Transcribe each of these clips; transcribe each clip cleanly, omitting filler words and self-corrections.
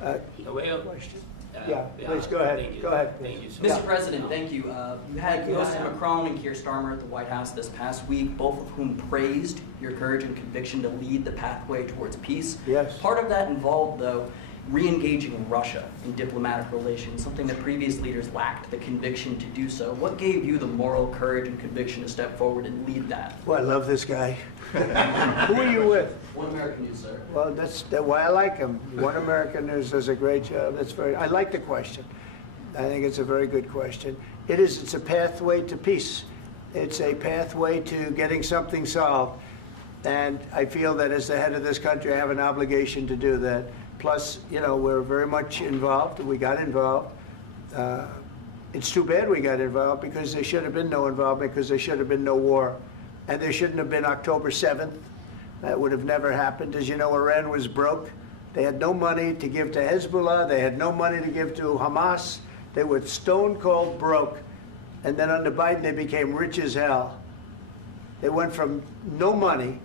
The way of question. Yeah, please go ahead. Thank you. Go ahead. Thank you so Mr. much. President, thank you. You had both Macron and Keir Starmer at the White House this past week, both of whom praised your courage and conviction to lead the pathway towards peace. Yes. Part of that involved, though, re-engaging Russia in diplomatic relations, something that previous leaders lacked the conviction to do so. What gave you the moral courage and conviction to step forward and lead that? Well, I love this guy. Who are you with? One American News, sir. Well, that's why I like him. One American News does a great job. I like the question. I think it's a very good question. It's a pathway to peace. It's a pathway to getting something solved. And I feel that as the head of this country, I have an obligation to do that. Plus, you know, we're very much involved. We got involved. It's too bad we got involved because there should have been no involvement because there should have been no war. And there shouldn't have been October 7th. That would have never happened. As you know, Iran was broke. They had no money to give to Hezbollah. They had no money to give to Hamas. They were stone cold broke. And then under Biden, they became rich as hell. They went from no money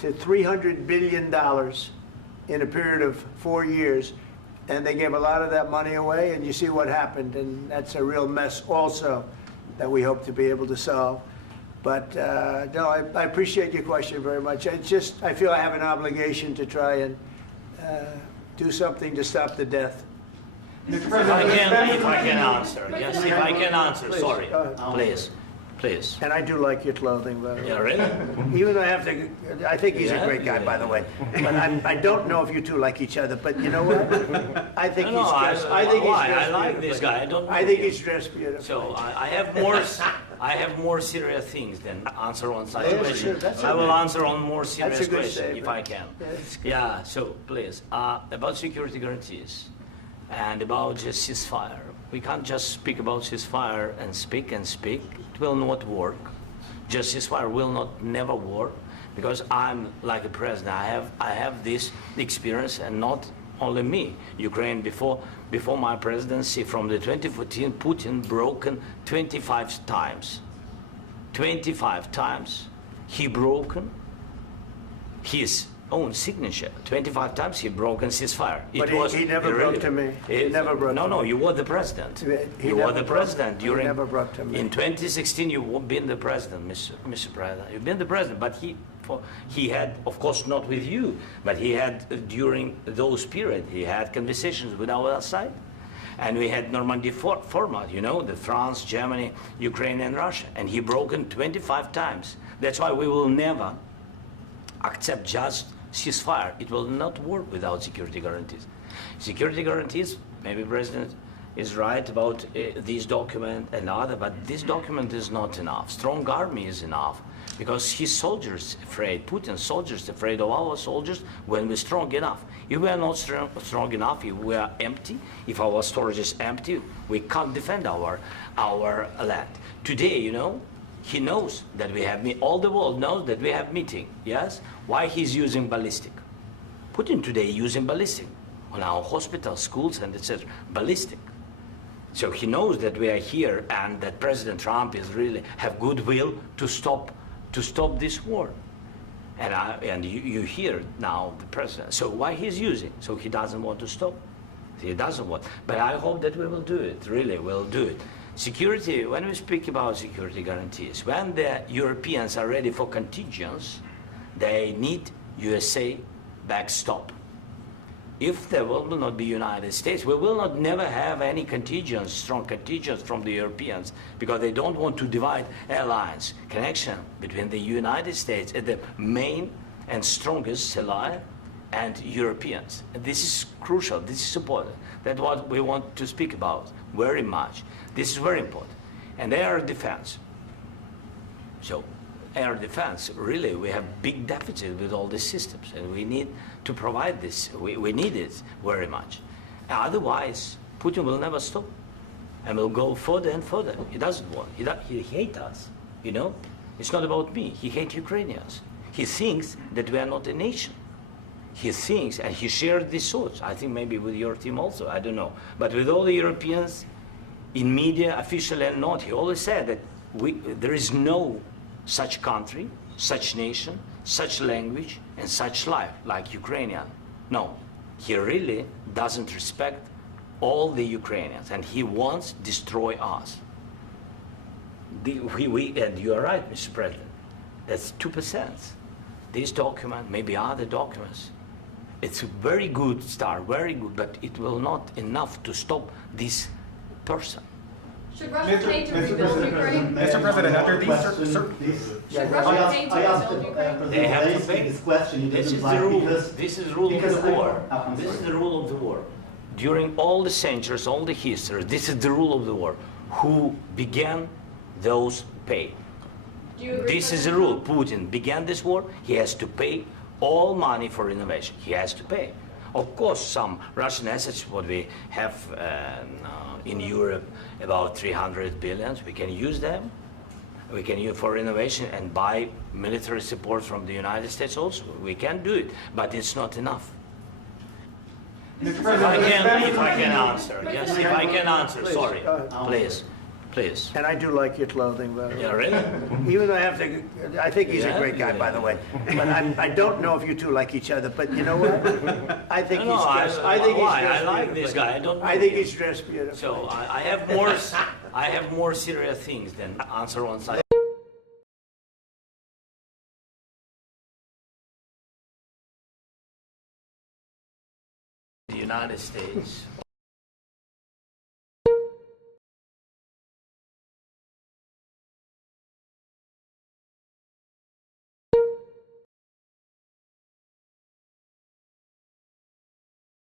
to $300 billion in a period of 4 years. And they gave a lot of that money away, and you see what happened. And that's a real mess also that we hope to be able to solve. But no, I appreciate your question very much. It's just, I feel I have an obligation to try and do something to stop the death. If I can answer, yes, if I can answer, Please, sorry, go ahead. please. And I do like your clothing, by the way. Yeah, really? Even though I think he's a Yeah, great guy, by the way. But I don't know if you two like each other. But you know what? I think No, he's dressed. I think he's why? dressed I like beautifully. this guy. I don't know I think him. he's dressed beautifully. So I have more serious things than answer on such Yeah, questions. sure, that's I will okay. answer on more serious That's a good questions if statement. I can. Yeah, that's good. Yeah, so please, about security guarantees and about just ceasefire. We can't just speak about ceasefire and speak and speak. It will not work. Just ceasefire will never work because I'm like a president. I have this experience, and not only me. Ukraine before my presidency, from the 2014, Putin broken 25 times. 25 times he broken his own signature. 25 times he broken ceasefire. But he never broke to me. He never broke to No, me. you were the president. He You never were the broke- president he during. never broke to me. In 2016, you've been the president, Mr. President. You've been the president, but he had, of course, not with you, but he had during those periods. He had conversations with our side, and we had Normandy format. You know, the France, Germany, Ukraine, and Russia, and he broken 25 times. That's why we will never accept just ceasefire. It will not work without security guarantees. Security guarantees, maybe President is right about this document and other, but this document is not enough. Strong army is enough because his soldiers afraid, Putin's soldiers afraid of our soldiers when we're strong enough. If we are not strong enough, if we are empty, if our storage is empty, we can't defend our land. Today, you know, he knows that we have, all the world knows that we have meeting, yes? Why he's using ballistic? Putin today using ballistic on our hospitals, schools, and etc. Ballistic. So he knows that we are here and that President Trump is really have goodwill to stop this war. And you hear now the president. So why he's using? So he doesn't want to stop. He doesn't want. But I hope that we will do it. Really, we'll do it. Security. When we speak about security guarantees, when the Europeans are ready for contingents, they need USA backstop. If there will not be United States, we will not never have any contingents, strong contingents from the Europeans, because they don't want to divide alliance connection between the United States and the main and strongest ally and Europeans. And this is crucial, this is important. That's what we want to speak about very much. This is very important. And air defense. So air defense, really, we have big deficit with all these systems, and we need to provide this. We need it very much. Otherwise, Putin will never stop, and will go further and further. He doesn't want. He hates us, you know? It's not about me. He hates Ukrainians. He thinks that we are not a nation. He thinks, and he shared these thoughts, I think maybe with your team also, I don't know. But with all the Europeans, in media, officially and not, he always said that there is no such country, such nation, such language, and such life like Ukrainian. No. he really doesn't respect all the Ukrainians, and he wants to destroy us. And you are right, Mr. President, that's 2%. This document, maybe other documents, it's a very good start, very good, but it will not enough to stop this person. Should Russia pay to rebuild Ukraine? Mr. President, after these Should Russia pay to rebuild Ukraine? They have to pay. This question. This is the rule. This is the rule of the war. This is the rule of the war. During all the centuries, all the history, this is the rule of the war. Who began, those pay. Do you agree This with is the that? rule. Putin began this war. He has to pay all money for innovation. He has to pay. Of course, some Russian assets, what we have in Europe, about 300 billions, we can use them. We can use for innovation and buy military support from the United States also. We can do it, but it's not enough. If I can answer, yes, if I can answer, Please, sorry, go ahead. please. And I do like your clothing, by the way. Yeah, really? Even though I think he's a Yeah, great guy, by the way. But I don't know if you two like each other, but you know what? I think No, he's dressed, I think he's why? dressed I like beautifully. this guy. I don't know I think him. he's dressed beautifully. So I have more serious things than answer on side. The United States